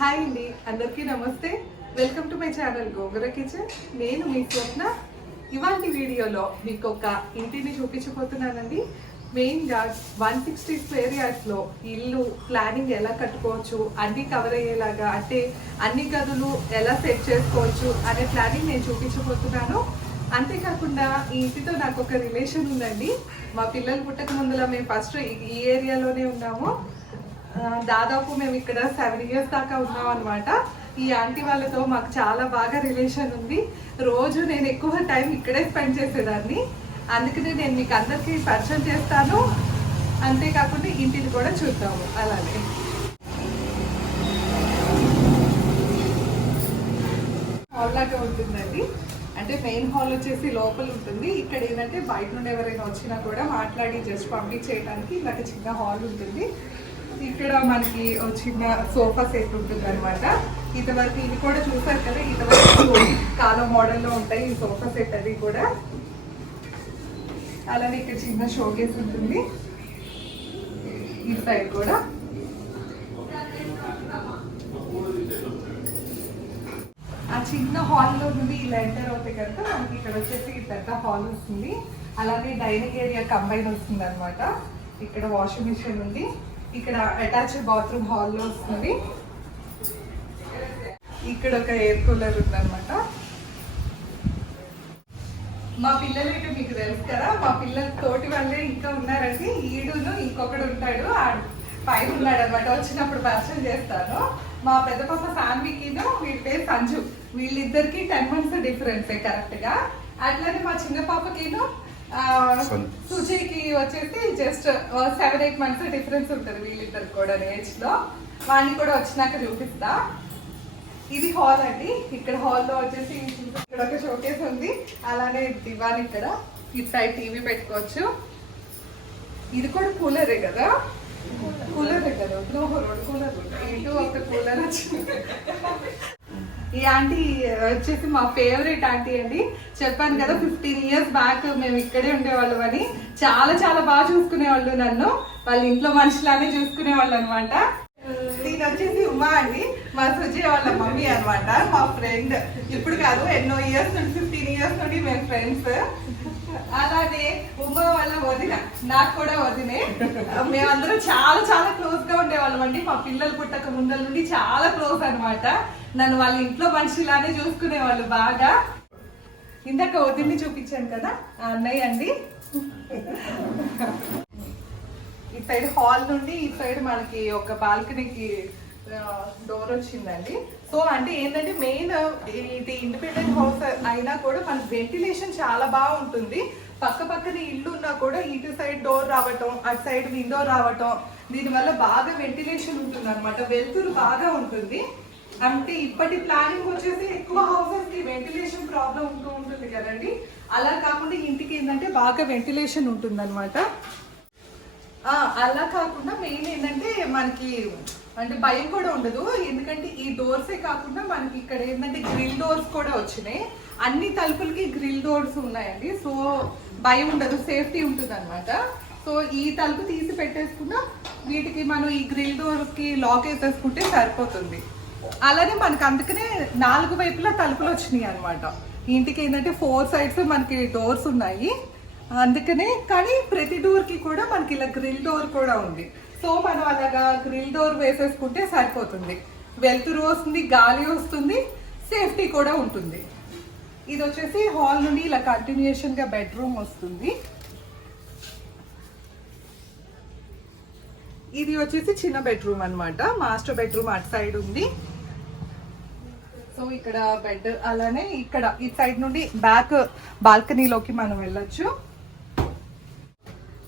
Hi అండి అందరికీ నమస్తే. Welcome to my channel Gongura kitchen నేను మీ స్వప్న. ఇవాంటి వీడియోలో మీకు ఒక ఇంటిని చూపించబోతున్నానండి. మెయిన్గా వన్ సిక్స్టీ స్క్వేర్ యార్డ్స్లో ఇల్లు ప్లానింగ్ ఎలా కట్టుకోవచ్చు అన్ని కవర్ అయ్యేలాగా అంటే అన్ని గదులు ఎలా సెట్ చేసుకోవచ్చు అనే ప్లానింగ్ నేను చూపించబోతున్నాను. అంతేకాకుండా ఈ ఇంటితో నాకు ఒక రిలేషన్ ఉందండి. మా పిల్లలు పుట్టక ముందులా మేము ఫస్ట్ ఈ ఏరియాలోనే ఉన్నాము. దాదాపు మేము ఇక్కడ సెవెన్ ఇయర్స్ దాకా ఉన్నాం అనమాట ఈ ఆంటీ వాళ్ళతో మాకు చాలా బాగా రిలేషన్ ఉంది. రోజు నేను ఎక్కువ టైం ఇక్కడే స్పెండ్ చేసేదాన్ని. అందుకనే నేను మీకు అందరికీ పరిచయం చేస్తాను. అంతేకాకుండా ఇంటిని కూడా చూద్దాము. అలాగే హాల్ లాగా ఉంటుందండి. అంటే మెయిన్ హాల్ వచ్చేసి లోపల ఉంటుంది. ఇక్కడ ఏంటంటే బయట నుండి ఎవరైనా వచ్చినా కూడా మాట్లాడి జస్ట్ పంపించేయడానికి ఇలాంటి చిన్న హాల్ ఉంటుంది. ఇక్కడ మనకి ఒక చిన్న సోఫా సెట్ ఉంటుంది అనమాట ఇంతవరకు ఇది కూడా చూసారు కదా ఇంతవరకు కాలం మోడల్లో ఉంటాయి ఈ సోఫా సెట్ అది కూడా. అలానే ఇక్కడ చిన్న షోకేస్ ఉంటుంది. ఈ సైడ్ కూడా. ఆ చిన్న హాల్లో నుండి ఇలా ఎంటర్ అవుతే కనుక మనకి ఇక్కడ వచ్చేసి పెద్ద హాల్ వస్తుంది. అలాగే డైనింగ్ ఏరియా కంబైన్ వస్తుంది అనమాట ఇక్కడ వాషింగ్ మిషన్ ఉంది. ఇక్కడ అటాచ్ బాత్రూమ్ హాల్లో వస్తుంది. ఇక్కడ ఒక ఎయిర్ కూలర్ ఉందన్నమాట. మా పిల్లలు అయితే మీకు తెలుసు కదా మా పిల్లల తోటి వాళ్ళే ఇంకా ఉన్నారండి. ఈడును ఇంకొకడు ఉంటాడు పైన ఉన్నాడు అనమాట వచ్చినప్పుడు పరిచయం చేస్తాను. మా పెద్ద పాప సాన్వికిను వీడి పేరు సంజు. వీళ్ళిద్దరికి టెన్ మంత్స్ డిఫరెన్స్ కరెక్ట్గా అట్లానే మా చిన్న పాపకిను సుజీకి వచ్చేసి just seven eight months difference ఉంటుంది వీళ్ళిద్దరికి కూడా ఏజ్లో. వాడిని కూడా వచ్చినాక చూపిస్తా. ఇది హాల్ అండి. ఇక్కడ హాల్లో వచ్చేసి ఇక్కడ ఒక షోకేస్ ఉంది. అలానే దివాన్ ఇక్కడ. ఇటు సైడ్ టీవీ పెట్టుకోవచ్చు. ఇది కూడా కూలరే కదా? కూలరే. కదా? నో రెండు కూలర్ ఇటు ఒక కూలర్ వచ్చింది. ఈ ఆంటీ వచ్చేసి మా ఫేవరెట్ ఆంటీ అండి. చెప్పాను కదా ఫిఫ్టీన్ ఇయర్స్ బ్యాక్ మేము ఇక్కడే ఉండేవాళ్ళం అని. చాలా చాలా బాగా చూసుకునేవాళ్ళు నన్ను. వాళ్ళ ఇంట్లో మనుషులానే చూసుకునేవాళ్ళు అనమాట దీని వచ్చేసి ఉమా అండి. మా సుజ వాళ్ళ మమ్మీ అనమాట మా ఫ్రెండ్ ఇప్పుడు కాదు ఎన్నో ఇయర్స్ నుండి ఫిఫ్టీన్ ఇయర్స్ నుండి మేము ఫ్రెండ్స్ అలానే ఉమా వాళ్ళ వదిన నాకు కూడా వదినే. మేమందరం చాలా చాలా క్లోజ్గా ఉండేవాళ్ళం అండి. మా పిల్లలు పుట్టక ముందల నుండి చాలా క్లోజ్ అనమాట నన్ను వాళ్ళ ఇంట్లో మనిషిలానే చూసుకునేవాళ్ళు బాగా. ఇందాక వదిన్ని చూపించాను కదా అన్నయ్య అండి. ఈ సైడ్ హాల్ నుండి ఈ సైడ్ మనకి ఒక బాల్కనీకి డోర్ వచ్చిందండి. సో అంటే ఏంటంటే మెయిన్ ఇది ఇండిపెండెంట్ హౌస్ అయినా కూడా మనకి వెంటిలేషన్ చాలా బాగుంటుంది పక్క పక్కన ఇల్లు ఉన్నా కూడా ఇటు సైడ్ డోర్ రావటం అటు సైడ్ విండో రావటం దీనివల్ల బాగా వెంటిలేషన్ ఉంటుంది అనమాట వెలుతురు బాగా ఉంటుంది. అంటే ఇప్పటి ప్లానింగ్ వచ్చేసి ఎక్కువ హౌసెస్కి వెంటిలేషన్ ప్రాబ్లం ఉంటూ ఉంటుంది కదండి. అలా కాకుండా ఇంటికి ఏంటంటే బాగా వెంటిలేషన్ ఉంటుంది అనమాట అలా కాకుండా మెయిన్ ఏంటంటే మనకి అంటే భయం కూడా ఉండదు. ఎందుకంటే ఈ డోర్సే కాకుండా మనకి ఇక్కడ ఏంటంటే గ్రిల్ డోర్స్ కూడా వచ్చినాయి. అన్ని తలుపులకి గ్రిల్ డోర్స్ ఉన్నాయండి. సో భయం ఉండదు. సేఫ్టీ ఉంటుంది అనమాట సో ఈ తలుపు తీసి పెట్టేసుకున్నా వీటికి మనం ఈ గ్రిల్ డోర్స్కి లాక్ వేసేసుకుంటే సరిపోతుంది. అలానే మనకు అందుకనే నాలుగు వైపులా తలుపులు వచ్చినాయి అనమాట ఇంటికి ఏంటంటే ఫోర్ సైడ్స్ మనకి డోర్స్ ఉన్నాయి. అందుకనే కానీ ప్రతి డోర్కి కూడా మనకి ఇలా గ్రిల్ డోర్ కూడా ఉంది. సో మనం అలాగా గ్రిల్ డోర్ వేసేసుకుంటే సరిపోతుంది. వెలుతురు వస్తుంది గాలి వస్తుంది సేఫ్టీ కూడా ఉంటుంది. ఇది వచ్చేసి హాల్ నుండి ఇలా కంటిన్యూషన్గా బెడ్రూమ్ వస్తుంది. ఇది వచ్చేసి చిన్న బెడ్రూమ్ అన్నమాట. మాస్టర్ బెడ్రూమ్ అటు సైడ్ ఉంది. సో ఇక్కడ బెడ్ అలానే ఇక్కడ ఈ సైడ్ నుండి బ్యాక్ బాల్కనీలోకి మనం వెళ్ళొచ్చు.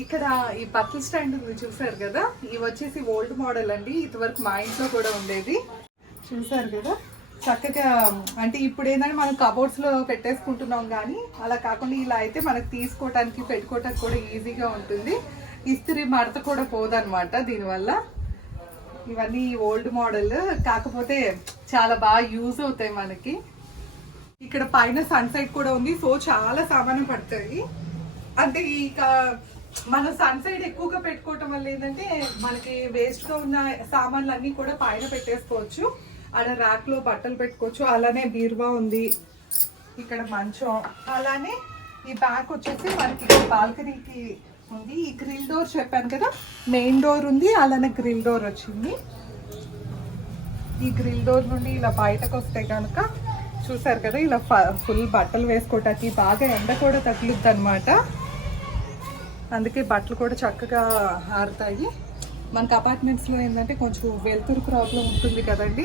ఇక్కడ ఈ బట్టల స్టాండ్ ఉంది చూసారు కదా? ఇవి వచ్చేసి ఓల్డ్ మోడల్ అండి. ఇదివరకు మా ఇంట్లో కూడా ఉండేది. చూసారు కదా? చక్కగా అంటే ఇప్పుడు ఏంటంటే మనం కబోర్డ్స్లో పెట్టేసుకుంటున్నాం కానీ అలా కాకుండా ఇలా అయితే మనకు తీసుకోవటానికి పెట్టుకోవటానికి కూడా ఈజీగా ఉంటుంది. ఇస్త్రీ మడత కూడా పోదనమాట దీనివల్ల. ఇవన్నీ ఓల్డ్ మోడల్. కాకపోతే చాలా బాగా యూజ్ అవుతాయి మనకి. ఇక్కడ పైన సన్ సైడ్ కూడా ఉంది. సో చాలా సామాన్యం పడతాయి. అంటే ఈ మనం సన్ సైడ్ ఎక్కువగా పెట్టుకోవటం వల్ల ఏంటంటే మనకి వేస్ట్గా ఉన్న సామాన్లు అన్ని కూడా పైన పెట్టేసుకోవచ్చు. ఆడ ర్యాక్లో బట్టలు పెట్టుకోవచ్చు. అలానే బీరువా ఉంది. ఇక్కడ మంచం. అలానే ఈ బ్యాక్ వచ్చేసి మనకి బాల్కనీకి ఉంది. ఈ గ్రిల్ డోర్ చెప్పాను కదా మెయిన్ డోర్ ఉంది. అలానే గ్రిల్ డోర్ వచ్చింది. ఈ గ్రిల్ డోర్ నుండి ఇలా బయటకు వస్తే కనుక చూసారు కదా ఇలా ఫుల్ బట్టలు వేసుకోవటానికి బాగా ఎండ కూడా తగులుద్ది అనమాట అందుకే బట్టలు కూడా చక్కగా ఆరుతాయి. మనకు అపార్ట్మెంట్స్లో ఏంటంటే కొంచెం వెలుతురు ప్రాబ్లం ఉంటుంది కదండి.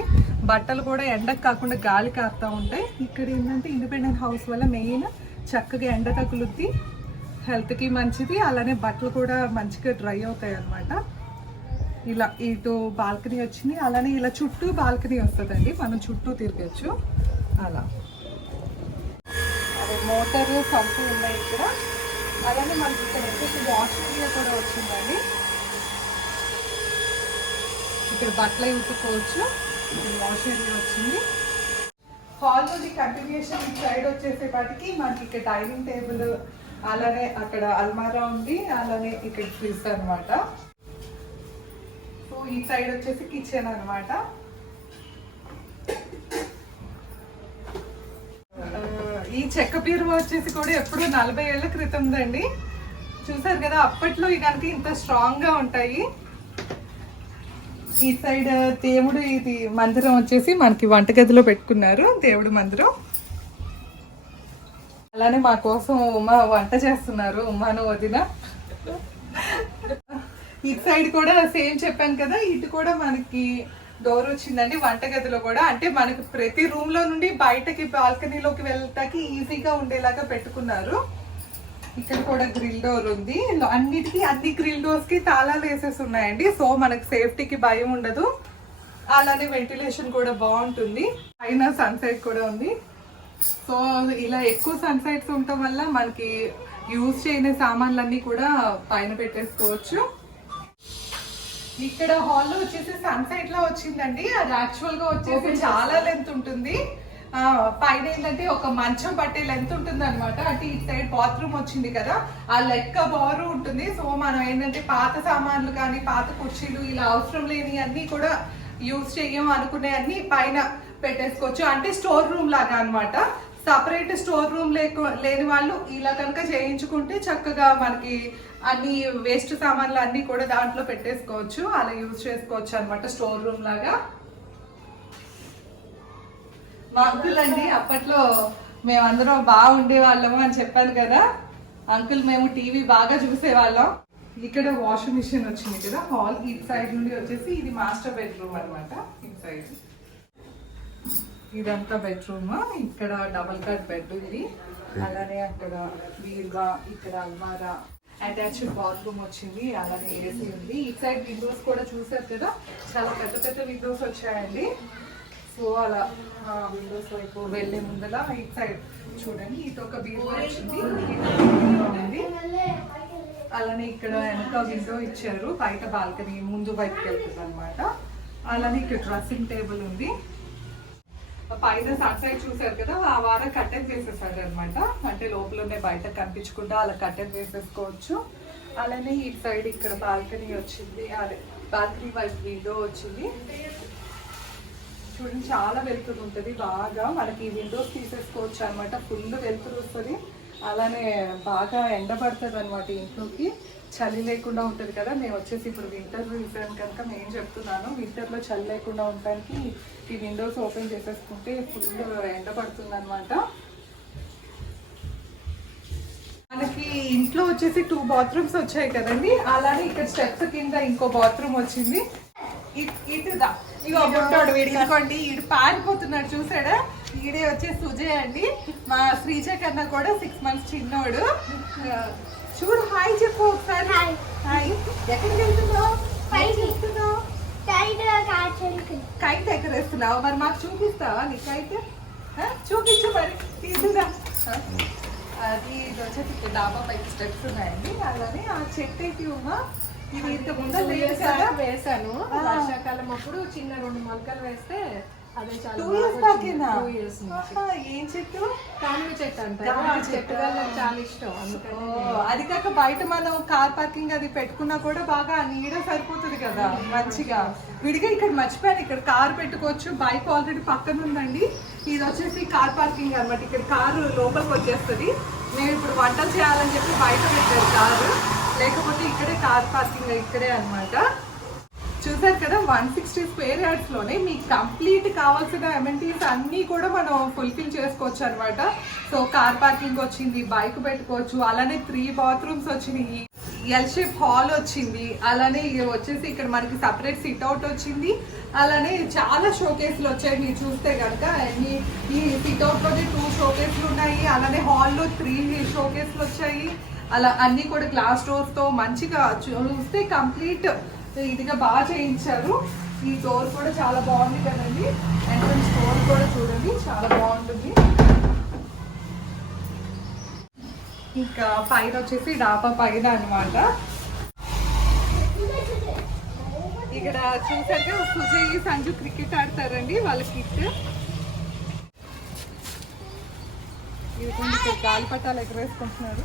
బట్టలు కూడా ఎండకు కాకుండా గాలి కారుతూ ఉంటాయి. ఇక్కడ ఏంటంటే ఇండిపెండెంట్ హౌస్ వల్ల మెయిన్ చక్కగా ఎండ తగులుద్ది. హెల్త్కి మంచిది. అలానే బట్టలు కూడా మంచిగా డ్రై అవుతాయి అనమాట ఇలా ఇటు బాల్కనీ వచ్చింది. అలానే ఇలా చుట్టూ బాల్కనీ వస్తుందండి. మనం చుట్టూ తిరగచ్చు. అలా. అదే మోటార్ సంపు ఉన్నాయి ఇక్కడ. అలానే మనకి ఇక్కడ వచ్చేసి వాష్ ఏరియా కూడా వచ్చిందండి. ఇక్కడ బట్టలు ఉతుక్కోవచ్చు ఇక్కడ వాష్ ఏరియా వచ్చింది. హాల్లోని కంటిన్యూషన్ ఈ సైడ్ వచ్చేసేపాటికి మనకి ఇక్కడ డైనింగ్ టేబుల్ అలానే అక్కడ అల్మారా ఉంది. అలానే ఇక్కడ ఫ్రిడ్జ్ అనమాట సో ఈ సైడ్ వచ్చేసి కిచెన్ అనమాట ఈ చెక్క బీరువా వచ్చేసి కూడా ఎప్పుడు నలభై ఏళ్ళ క్రితందండి చూసారు కదా అప్పట్లో ఇవి కనుక ఇంత స్ట్రాంగ్గా ఉంటాయి. ఈ సైడ్ దేవుడు ఇది మందిరం వచ్చేసి మనకి వంటగదిలో పెట్టుకున్నారు దేవుడు మందిరం. అలానే మా కోసం ఉమా వంట చేస్తున్నారు ఉమాను వదిన. ఇటు సైడ్ కూడా సేమ్ చెప్పాను కదా ఇటు కూడా మనకి డోర్ వచ్చిందండి వంటగదిలో కూడా. అంటే మనకు ప్రతి రూమ్లో నుండి బయటకి బాల్కనీలోకి వెళ్ళటానికి ఈజీగా ఉండేలాగా పెట్టుకున్నారు. ఇక్కడ కూడా గ్రిల్ డోర్ ఉంది. అన్నిటికీ అన్ని గ్రిల్ డోర్స్కి తాళాలు వేసేసి ఉన్నాయండి. సో మనకు సేఫ్టీకి భయం ఉండదు. అలానే వెంటిలేషన్ కూడా బాగుంటుంది. పైన సన్సెట్ కూడా ఉంది. సో ఇలా ఎక్కువ సన్సైట్స్ ఉండటం వల్ల మనకి యూజ్ చేయని సామాన్లన్నీ కూడా పైన పెట్టేసుకోవచ్చు. ఇక్కడ హాల్లో వచ్చేసి సన్సైట్లో వచ్చిందండి. అది యాక్చువల్గా వచ్చేసి చాలా లెంత్ ఉంటుంది. ఆ, పైన ఏంటంటే ఒక మంచం పట్టే లెంత్ ఉంటుంది అనమాట అంటే ఈ సైడ్ బాత్రూమ్ వచ్చింది కదా ఆ లెక్క బారు ఉంటుంది. సో మనం ఏంటంటే పాత సామాన్లు కానీ పాత కుర్చీలు ఇలా అవసరం లేని అన్ని కూడా యూజ్ చెయ్యం అనుకునే అన్ని పైన పెట్టేసుకోవచ్చు. అంటే స్టోర్ రూమ్ లాగా అన్నమాట. సపరేట్ స్టోర్ రూమ్ లేకు లేని వాళ్ళు ఇలా కనుక చేయించుకుంటే చక్కగా మనకి అన్ని వేస్ట్ సామాన్లు అన్ని కూడా దాంట్లో పెట్టేసుకోవచ్చు అలా యూజ్ చేసుకోవచ్చు అన్నమాట స్టోర్ రూమ్ లాగా. మా అంకుల్ అండి అప్పట్లో మేమందరం బాగా ఉండేవాళ్ళము అని చెప్పాను కదా. అంకుల్ మేము టీవీ బాగా చూసేవాళ్ళం. ఇక్కడ వాషింగ్ మిషన్ వచ్చింది కదా హాల్ ఈ సైడ్ నుండి వచ్చేసి ఇది మాస్టర్ బెడ్రూమ్ అన్నమాట ఈ సైడ్ ఇదంతా బెడ్రూమ్ ఇక్కడ డబల్ కట్ బెడ్ ఉంది. అలానే అక్కడ వీరుగా ఇక్కడ అల్మారా. అటాచ్డ్ బాత్రూమ్ వచ్చింది అలానే ఏసీ ఉంది. ఈ సైడ్ విండోస్ కూడా చూసారు కదా? చాలా పెద్ద పెద్ద విండోస్ వచ్చాయండి. సో అలా విండోస్ వైపు వెళ్ళే ముందల ఈ సైడ్ చూడండి. ఇది ఒక బీరువా వచ్చింది. ఉంది అలానే ఇక్కడ వెనక విండో ఇచ్చారు. బయట బాల్కనీ ముందు వైపుకి వెళ్తుంది అనమాట అలానే ఇక్కడ డ్రెస్సింగ్ టేబుల్ ఉంది. పైన సన్ సైడ్ చూసారు కదా ఆ వారం కట్టెన్ వేసేసారు అనమాట అంటే లోపలనే బయట కనిపించకుండా అలా కట్టెన్ వేసేసుకోవచ్చు అలానే ఈ సైడ్ ఇక్కడ బాల్కనీ వచ్చింది. అదే బాల్కనీ వైపు విండో వచ్చింది. చూడండి చాలా వెలుతురు ఉంటుంది బాగా. మనకి విండోస్ తీసేసుకోవచ్చు అనమాట ఫుల్ వెలుతురు వస్తుంది. అలానే బాగా ఎండ పడుతుంది అనమాట ఇంట్లోకి. చలి లేకుండా ఉంటుంది కదా మేము వచ్చేసి ఇప్పుడు వింటర్ సీజన్ కనుక నేను చెప్తున్నాను వింటర్లో చలి లేకుండా ఉండడానికి ఈ విండోస్ ఓపెన్ చేసేసుకుంటే ఫుల్ ఎండ పడుతుంది అనమాట మనకి ఇంట్లో వచ్చేసి టూ బాత్రూమ్స్ వచ్చాయి కదండి అలానే ఇక్కడ స్టెప్స్ కింద ఇంకో బాత్రూమ్ వచ్చింది. ఇ- ఇటుదా ఇగో బుట్టాడు వీడికోండి పారిపోతున్నాడు చూసాడా ఈడే వచ్చే సుజయ్ అండి. మా శ్రీజ కన్నా కూడా సిక్స్ మంత్స్ చిన్నోడు. చూడు హాయ్ చెప్పు ఒకసారి. హాయ్. హాయ్. ఎక్కడికి వెళ్తున్నావు? కైట్ ఎక్కడేస్తున్నావు మరి మాకు చూపిస్తావా నీ కైట్? ఆ? చూపించు మరి. తీసుకురా? అది ఇది వచ్చేసి డాబా పైకి స్టెప్స్ ఉన్నాయండి. అలానే ఆ చెట్టు అయితే ఉన్నా ఇది ఇంత ముందు వేసాను. వర్షాకాలం అప్పుడు చిన్న రెండు మొలకలు వేస్తే టూ ఇయర్స్ ఏం చెట్టు? చెట్టు ఆ చెట్టు. చాలా ఇష్టం. అది కాక బయట మనం కార్ పార్కింగ్ అది పెట్టుకున్నా కూడా బాగా నీడ సరిపోతుంది కదా మంచిగా. విడిగా ఇక్కడ మర్చిపోయాను. ఇక్కడ కార్ పెట్టుకోవచ్చు. బైక్ ఆల్రెడీ పక్కన ఉందండి. ఇది వచ్చేసి కార్ పార్కింగ్ అన్నమాట. ఇక్కడ కారు లోపలికి వచ్చేస్తుంది. మేము ఇప్పుడు వంటలు చేయాలని చెప్పి బయట పెట్టారు కారు. లేకపోతే ఇక్కడే కార్ పార్కింగ్ ఇక్కడే అన్నమాట. చూసారు కదా వన్ సిక్స్టీ స్క్వేర్ యార్డ్స్లోనే మీకు కంప్లీట్ కావాల్సిన ఎమెంటీస్ అన్నీ కూడా మనం ఫుల్ఫిల్ చేసుకోవచ్చు అనమాట సో కార్ పార్కింగ్ వచ్చింది బైక్ పెట్టుకోవచ్చు అలానే త్రీ బాత్రూమ్స్ వచ్చినాయి. ఎల్ షేప్ హాల్ వచ్చింది అలానే వచ్చేసి ఇక్కడ మనకి సపరేట్ సిట్ అవుట్ వచ్చింది అలానే చాలా షోకేస్లు వచ్చాయి. మీరు చూస్తే కనుక అన్ని ఈ సిట్ అవుట్లోనే టూ షోకేస్లు ఉన్నాయి అలానే హాల్లో త్రీ షోకేస్లు వచ్చాయి. అలా అన్ని కూడా గ్లాస్ డోర్స్తో మంచిగా చూస్తే కంప్లీట్ ఇదిగా బాగా చేయించారు. ఈ డోర్ కూడా చాలా బాగుంది కదండి. ఎంట్రన్స్ డోర్ కూడా చూడండి. చాలా బాగుంటుంది. ఇంకా పైన వచ్చేసి డాబా పైన అన్నమాట. ఇక్కడ చూసాక సుజయ్ సంజు క్రికెట్ ఆడతారండి వాళ్ళ కిట్. గాలిపటాలు ఎగరేసుకుంటున్నారు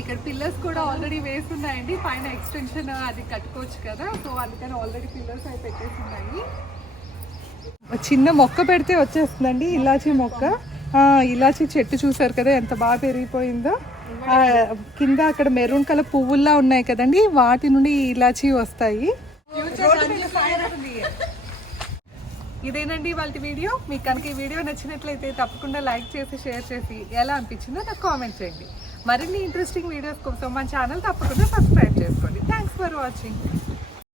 ఇక్కడ పిల్లర్స్ కూడా ఆల్రెడీ వేసి ఉన్నాయండి. పైన ఎక్స్టెన్షన్ అది కట్టుకోవచ్చు కదా. సో అందుకని ఆల్రెడీ పిల్లర్స్ అవి పెట్టేసి ఉన్నాయి. చిన్న మొక్క పెడితే వచ్చేస్తుందండి. ఇలాచీ మొక్క. ఇలాచి ఇలాచీ చెట్టు చూసారు కదా ఎంత బాగా పెరిగిపోయిందో. కింద అక్కడ మెరూన్ కలర్ పువ్వుల్లా ఉన్నాయి కదండి. వాటి నుండి ఇలాచి ఇలాచీ వస్తాయి. ఇదేనండి వాళ్ళ వీడియో. మీకు కనుక ఈ వీడియో నచ్చినట్లయితే తప్పకుండా లైక్ చేసి షేర్ చేసి ఎలా అనిపించిందో నాకు కామెంట్ చేయండి. మరిన్ని ఇంట్రెస్టింగ్ వీడియోస్ కోసం మన ఛానల్ తప్పకుండా సబ్స్క్రైబ్ చేసుకోండి. Thanks for watching